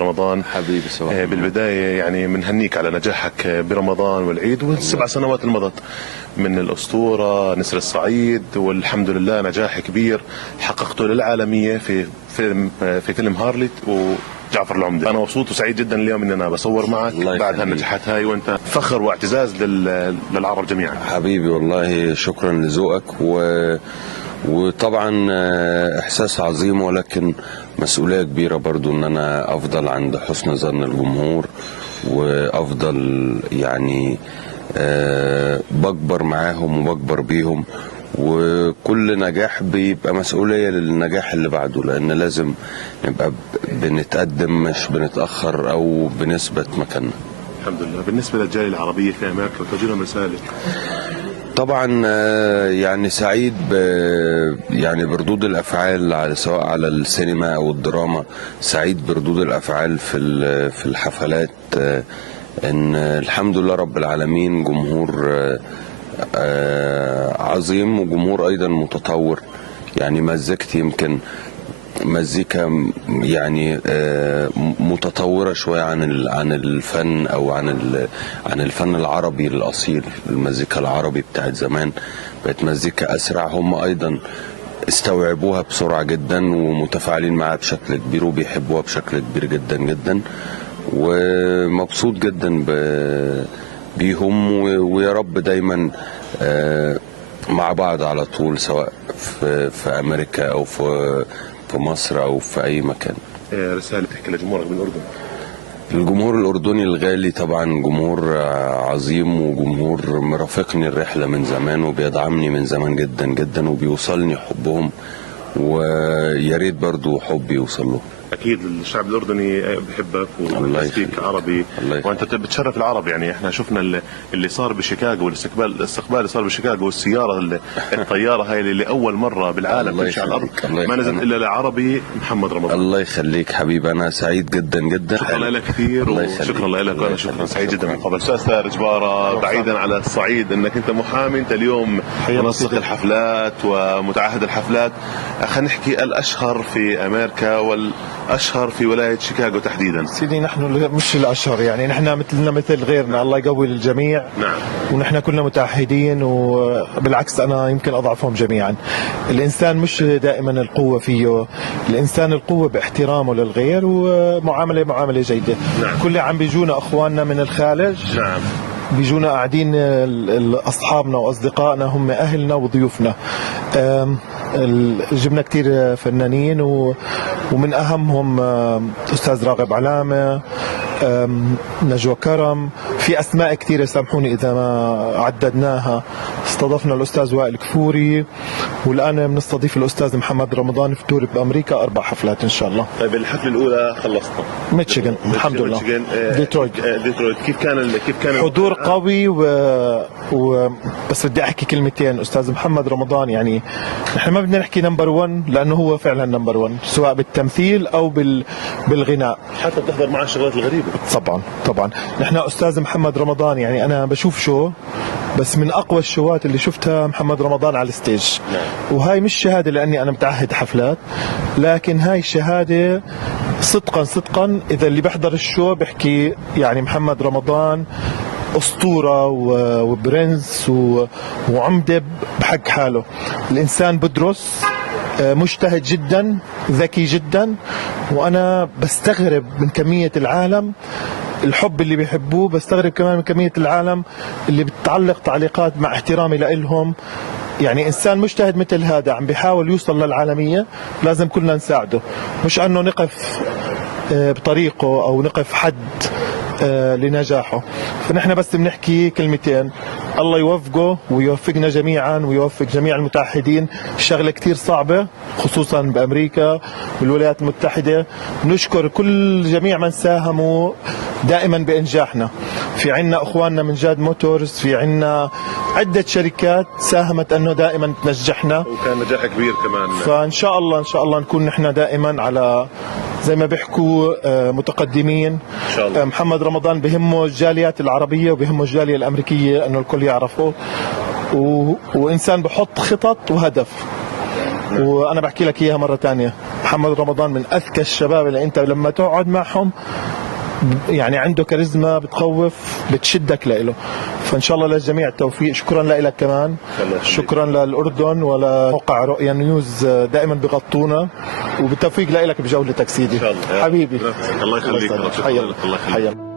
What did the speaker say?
رمضان. حبيبي سواء. بالبداية يعني بنهنيك على نجاحك برمضان والعيد والسبع سنوات المضت من الأسطورة نسر الصعيد، والحمد لله نجاح كبير حققته للعالمية في فيلم هارلت وجعفر العمدة. أنا مبسوط وسعيد جدا اليوم إن أنا بصور معك بعد هالنجاحات هاي، وأنت فخر واعتزاز للعرب جميعا. حبيبي والله شكرا لذوقك، وطبعا احساس عظيم، ولكن مسؤولية كبيرة برضو ان انا افضل عند حسن ظن الجمهور، وافضل يعني بكبر معاهم وبكبر بيهم، وكل نجاح بيبقى مسؤولية للنجاح اللي بعده، لان لازم نبقى بنتقدم مش بنتأخر او بنثبت مكاننا. الحمد لله. بالنسبة للجالية العربية في امريكا وتوجه لهم رسالة؟ طبعا يعني سعيد يعني بردود الافعال سواء على السينما او الدراما، سعيد بردود الافعال في الحفلات، ان الحمد لله رب العالمين جمهور عظيم، وجمهور ايضا متطور. يعني مزيكتي يمكن مزيكا يعني متطورة شوية عن الفن أو عن الفن العربي الأصيل. المزيكا العربي بتاعت زمان بقت مزيكا أسرع، هم أيضا استوعبوها بسرعة جدا ومتفاعلين معها بشكل كبير وبيحبوها بشكل كبير جدا جدا، ومبسوط جدا بيهم، ويا رب دايما مع بعض على طول، سواء في أمريكا أو في مصر أو في أي مكان. رسالة تحكي لجمهورك بالأردن؟ الجمهور الأردني الغالي طبعا جمهور عظيم، وجمهور مرافقني الرحلة من زمان وبيدعمني من زمان جدا جدا، وبيوصلني حبهم، ويا ريت برضو حبي يوصل له. اكيد الشعب الاردني بحبك وبيحكيك عربي، وانت بتشرف العرب. يعني احنا شفنا اللي صار بشيكاغو، الاستقبال اللي صار بشيكاغو، والسياره الطياره هاي اللي اول مره بالعالم تمشي على الارض ما نزل الا لعربي محمد رمضان. الله يخليك حبيبي، انا سعيد جدا جدا. شكرا لك كثير، وشكرا لك، وانا شكرا سعيد جدا بالمقابله. استاذ ساري جباره، بعيدا على الصعيد انك انت محامي، انت اليوم منسق الحفلات ومتعهد الحفلات. خلينا نحكي الاشهر في امريكا والاشهر في ولايه شيكاغو تحديدا. سيدي نحن مش الاشهر، يعني نحن مثلنا مثل غيرنا، الله يقوي الجميع. نعم. ونحن كلنا متعهدين، وبالعكس انا يمكن اضعفهم جميعا. الانسان مش دائما القوه فيه، الانسان القوه باحترامه للغير ومعامله جيده. نعم. كل عم بيجونا اخواننا من الخارج. نعم. بيجونا قاعدين اصحابنا واصدقائنا هم اهلنا وضيوفنا. جبنا كتير فنانين، ومن اهمهم استاذ راغب علامه، نجوى كرم، في اسماء كثيره سامحوني اذا ما عددناها. استضفنا الاستاذ وائل كفوري، والان بنستضيف الاستاذ محمد رمضان في تور بامريكا 4 حفلات ان شاء الله. طيب الحفله الاولى خلصنا ميشيغان الحمد لله. ديترويت. كيف كان حضور قوي بس بدي احكي كلمتين. استاذ محمد رمضان يعني نحن ما بدنا نحكي نمبر 1 لانه هو فعلا نمبر 1 سواء بالتمثيل او بالغناء. حتى بتحضر معه الشغلات الغريبه. طبعا نحن استاذ محمد رمضان يعني انا بشوف شو، بس من اقوى الشوات اللي شفتها محمد رمضان على الستيج. نعم. وهاي مش شهاده لاني انا متعهد حفلات، لكن هاي شهاده صدقا اذا اللي بحضر الشو بحكي يعني محمد رمضان أسطورة وبرنس وعمدة بحق حاله. الإنسان بدرس، مجتهد جدا، ذكي جدا، وأنا بستغرب من كمية العالم الحب اللي بيحبوه، بستغرب كمان من كمية العالم اللي بتعلق تعليقات مع احترامي لإلهم. يعني إنسان مجتهد مثل هذا عم بيحاول يوصل للعالمية، لازم كلنا نساعده، مش أنه نقف بطريقه أو نقف حد لنجاحه. فنحن بس بنحكي كلمتين، الله يوفقه ويوفقنا جميعا ويوفق جميع المتعهدين. الشغلة كتير صعبة خصوصا بأمريكا والولايات المتحدة. نشكر كل جميع من ساهموا دائما بإنجاحنا. في عنا أخواننا من جاد موتورز، في عنا عدة شركات ساهمت أنه دائما تنجحنا، وكان نجاح كبير كمان. فإن شاء الله نكون نحن دائما على زي ما بيحكوا متقدمين إن شاء الله. محمد رمضان بهمه الجاليات العربية وبهمه الجالية الأمريكية أنه الكل يعرفه، وإنسان بحط خطط وهدف. وأنا بحكي لك إياها مرة تانية، محمد رمضان من اذكى الشباب اللي انت لما تقعد معهم يعني عنده كاريزما بتخوف، بتشدك لإله. فان شاء الله للجميع التوفيق. شكرا لك كمان، شكرا للاردن ولموقع رؤيا نيوز، دائما بغطونا، وبالتوفيق لك بجولتك سيدي. ان شاء الله حبيبي. الله يخليك. الله يخليك.